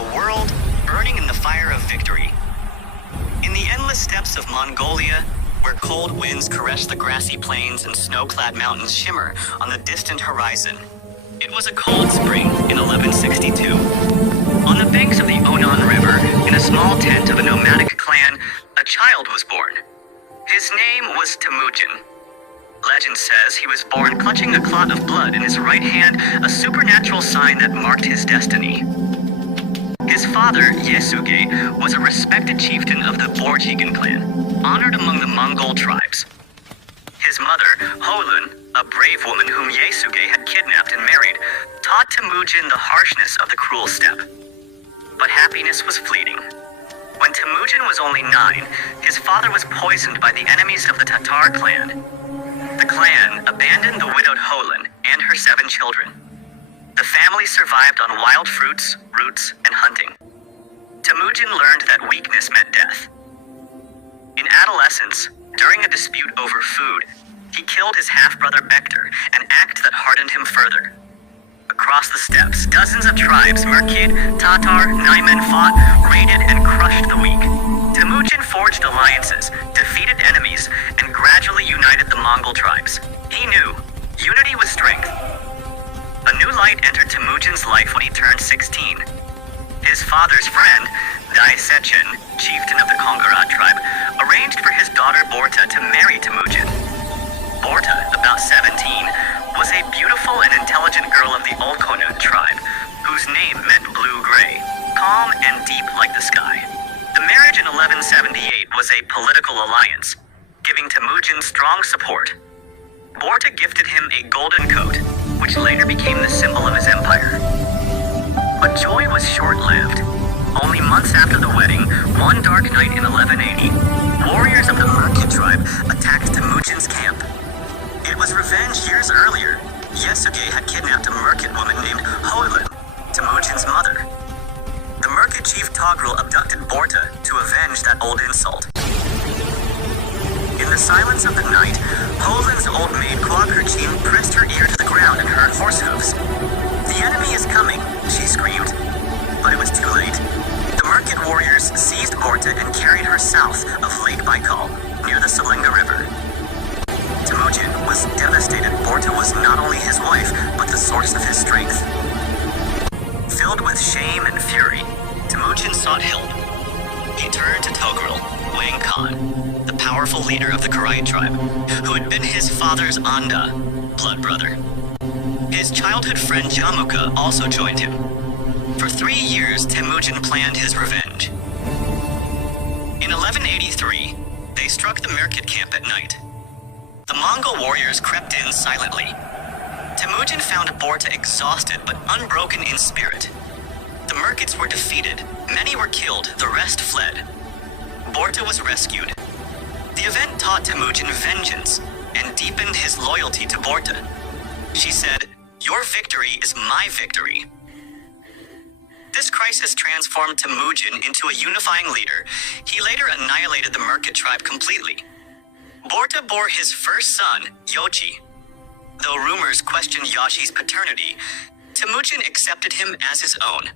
the world burning in the fire of victory. In the endless steppes of Mongolia, where cold winds caress the grassy plains and snow-clad mountains shimmer on the distant horizon, it was a cold spring in 1162. On the banks of the Onon River, in a small tent of a nomadic clan, a child was born. His name was Temujin. Legend says he was born clutching a clot of blood in his right hand, a supernatural sign that marked his destiny. His father, Yesuge, was a respected chieftain of the Borjigan clan, honored among the Mongol tribes. His mother, Holun, a brave woman whom Yesuge had kidnapped and married, taught Temujin the harshness of the cruel steppe. But happiness was fleeting. When Temujin was only 9, his father was poisoned by the enemies of the Tatar clan. The clan abandoned the widowed Holun and her 7 children. The family survived on wild fruits, roots, and hunting. Temujin learned that weakness meant death. In adolescence, during a dispute over food, he killed his half-brother Bektar, an act that hardened him further. Across the steppes, dozens of tribes, Merkid, Tatar, Naiman fought, raided, and crushed the weak. Temujin forged alliances, defeated enemies, and gradually united the Mongol tribes. He knew unity was strength. A new light entered Temujin's life when he turned 16. His father's friend, Dai Sechen, chieftain of the Kongarat tribe, arranged for his daughter Borta to marry Temujin. Borta, about 17, was a beautiful and intelligent girl of the Olkonut tribe, whose name meant blue-gray, calm and deep like the sky. The marriage in 1178 was a political alliance, giving Temujin strong support. Borta gifted him a golden coat, which later became the symbol of his empire. But joy was short-lived. Only months after the wedding, one dark night in 1180, warriors of the Merkid tribe attacked Temujin's camp. It was revenge years earlier. Yesuge had kidnapped a Merkid woman named Holun, Temujin's mother. The Merkid chief Togrul abducted Borta to avenge that old insult. In the silence of the night, Holun's old maid Kwagurchin pressed her ear to the ground and heard horse hooves. "The enemy is coming," she screamed. But it was too late. The Merkid warriors seized Borta and carried her south of Lake Baikal, near the Salinga River. Temujin was devastated. Borta was not only his wife, but the source of his strength. Filled with shame and fury, Temujin sought help. He turned to Togrul, Wang Khan, the powerful leader of the Karai tribe, who had been his father's Anda, blood brother. His childhood friend Jamuka also joined him. For 3 years, Temujin planned his revenge. In 1183, they struck the Merkid camp at night. The Mongol warriors crept in silently. Temujin found Borta exhausted but unbroken in spirit. The Merkids were defeated, many were killed, the rest fled. Borta was rescued. The event taught Temujin vengeance and deepened his loyalty to Borta. She said, "Your victory is my victory." This crisis transformed Temujin into a unifying leader. He later annihilated the Merkid tribe completely. Borta bore his first son, Yochi. Though rumors questioned Yoshi's paternity, Temujin accepted him as his own.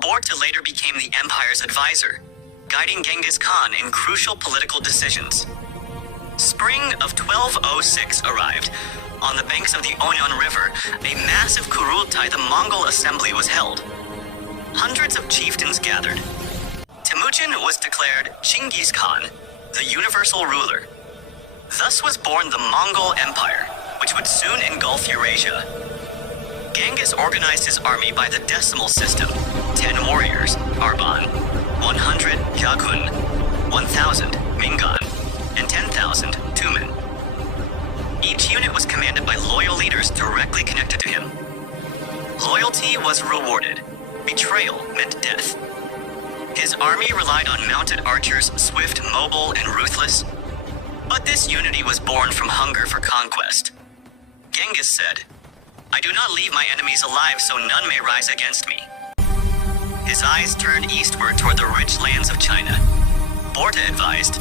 Borta later became the empire's advisor, guiding Genghis Khan in crucial political decisions. Spring of 1206 arrived. On the banks of the Onyon River, a massive Kurultai, the Mongol assembly, was held. Hundreds of chieftains gathered. Temujin was declared Chinggis Khan, the universal ruler. Thus was born the Mongol Empire, which would soon engulf Eurasia. Genghis organized his army by the decimal system: 10 warriors, Arban, 100 Yakun, 1,000 Mingan, and 10,000 Tumen. Each unit was commanded by loyal leaders directly connected to him. Loyalty was rewarded. Betrayal meant death. His army relied on mounted archers, swift, mobile, and ruthless. But this unity was born from hunger for conquest. Genghis said, "I do not leave my enemies alive so none may rise against me." His eyes turned eastward toward the rich lands of China. Borta advised,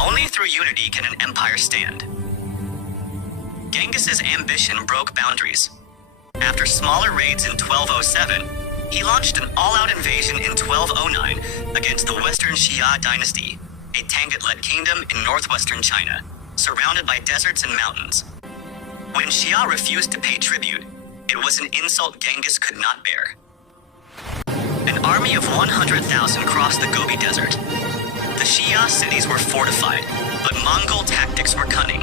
"Only through unity can an empire stand." Genghis's ambition broke boundaries. After smaller raids in 1207, He launched an all-out invasion in 1209 against the Western Xia dynasty, a Tangut-led kingdom in northwestern China, surrounded by deserts and mountains. When Xia refused to pay tribute, it was an insult Genghis could not bear. An army of 100,000 crossed the Gobi Desert. The Xia cities were fortified, but Mongol tactics were cunning.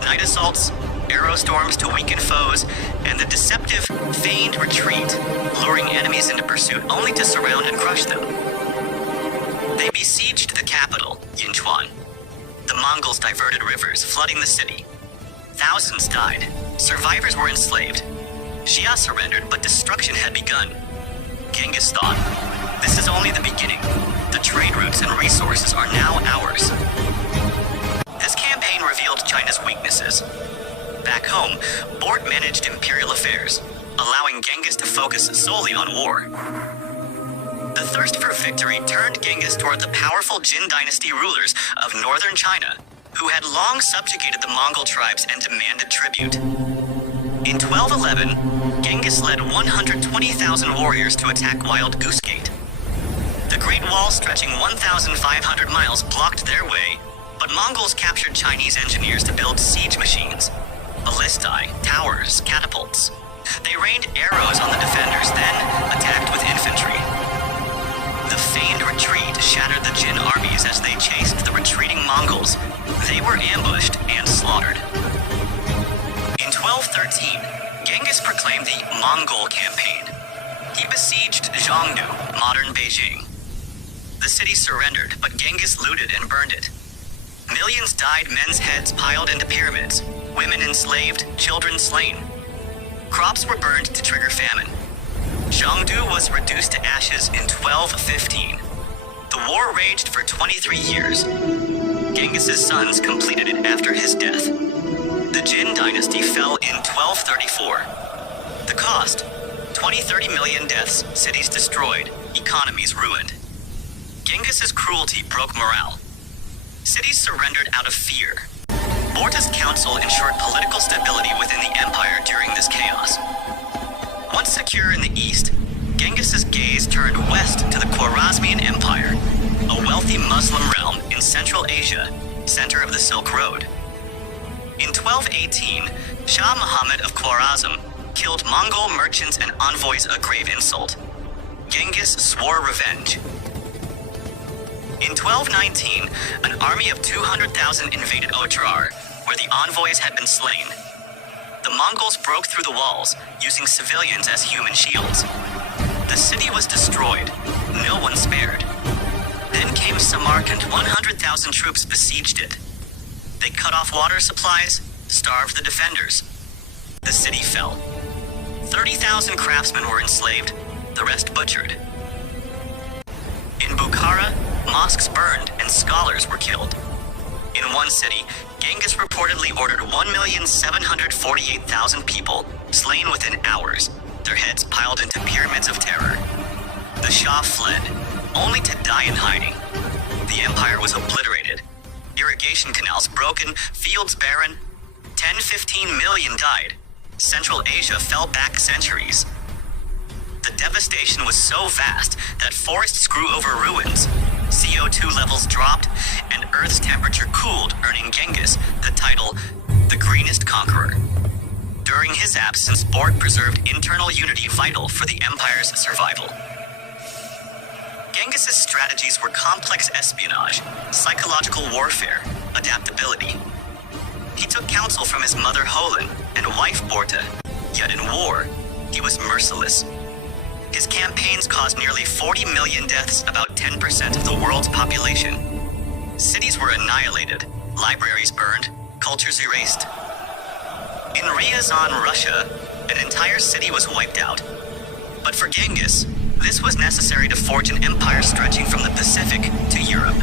Night assaults, arrow storms to weaken foes, and the deceptive, feigned retreat, luring enemies into pursuit only to surround and crush them. They besieged the capital, Yinchuan. The Mongols diverted rivers, flooding the city. Thousands died. Survivors were enslaved. Xia surrendered, but destruction had begun. Genghis thought, this is only the beginning. The trade routes and resources are now ours. This campaign revealed China's weaknesses. Back home, Bort managed imperial affairs, allowing Genghis to focus solely on war. The thirst for victory turned Genghis toward the powerful Jin dynasty rulers of northern China, who had long subjugated the Mongol tribes and demanded tribute. In 1211, Genghis led 120,000 warriors to attack Wild Goose Gate. The Great Wall stretching 1,500 miles blocked their way, but Mongols captured Chinese engineers to build siege machines, ballistae, towers, catapults. They rained arrows on the defenders, then attacked with infantry. The feigned retreat shattered the Jin armies as they chased the retreating Mongols. They were ambushed and slaughtered. In 1213, Genghis proclaimed the Mongol campaign. He besieged Zhongnu, modern Beijing. The city surrendered, but Genghis looted and burned it. Millions died, men's heads piled into pyramids, women enslaved, children slain. Crops were burned to trigger famine. Zhongnu was reduced to ashes in 1215. The war raged for 23 years. Genghis's sons completed it after his death. The Jin dynasty fell in 1234. The cost? 30 million deaths, cities destroyed, economies ruined. Genghis's cruelty broke morale. Cities surrendered out of fear. Borta's council ensured political stability within the empire during this chaos. Once secure in the east, Genghis's gaze turned west to the Khwarezmian Empire, a wealthy Muslim realm in Central Asia, center of the Silk Road. In 1218, Shah Muhammad of Khwarezm killed Mongol merchants and envoys, a grave insult. Genghis swore revenge. In 1219, an army of 200,000 invaded Otrar, where the envoys had been slain. The Mongols broke through the walls, using civilians as human shields. The city was destroyed, no one spared. Then came Samarkand. 100,000 troops besieged it. They cut off water supplies, starved the defenders. The city fell. 30,000 craftsmen were enslaved, the rest butchered. In Bukhara, mosques burned and scholars were killed. In one city, Genghis reportedly ordered 1,748,000 people slain within hours, their heads piled into pyramids of terror. The Shah fled, only to die in hiding. The empire was obliterated. Irrigation canals broken, fields barren. 10-15 million died. Central Asia fell back centuries. The devastation was so vast that forests grew over ruins. CO2 levels dropped, and Earth's temperature cooled, earning Genghis the title, the Greenest Conqueror. During his absence, Bort preserved internal unity vital for the empire's survival. Genghis's strategies were complex espionage, psychological warfare, adaptability. He took counsel from his mother Holin and wife Borta, yet in war, he was merciless. His campaigns caused nearly 40 million deaths, about 10% of the world's population. Cities were annihilated, libraries burned, cultures erased. In Ryazan, Russia, an entire city was wiped out. But for Genghis, this was necessary to forge an empire stretching from the Pacific to Europe.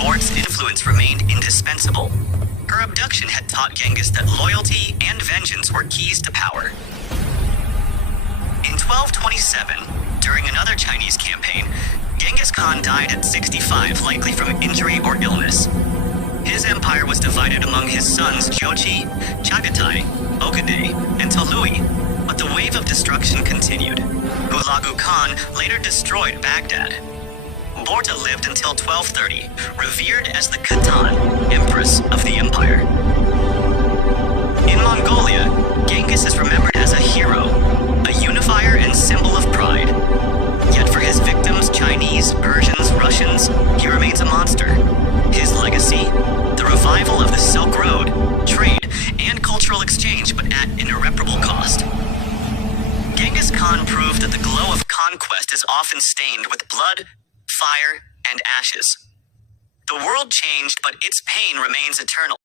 Bort's influence remained indispensable. Her abduction had taught Genghis that loyalty and vengeance were keys to power. In 1227, during another Chinese campaign, Genghis Khan died at 65, likely from injury or illness. His empire was divided among his sons Jochi, Chagatai, Ogedei, and Tolui. But the wave of destruction continued. Hulagu Khan later destroyed Baghdad. Borta lived until 1230, revered as the Khatan, Empress of the Empire. In Mongolia, Genghis is remembered as a hero, a unifier and symbol of pride. Yet for his victims, Chinese, Persians, Russians, he remains a monster. His legacy? The revival of the Silk Road, trade, and cultural exchange, but at an irreparable cost. Genghis Khan proved that the glow of conquest is often stained with blood, fire, and ashes. The world changed, but its pain remains eternal.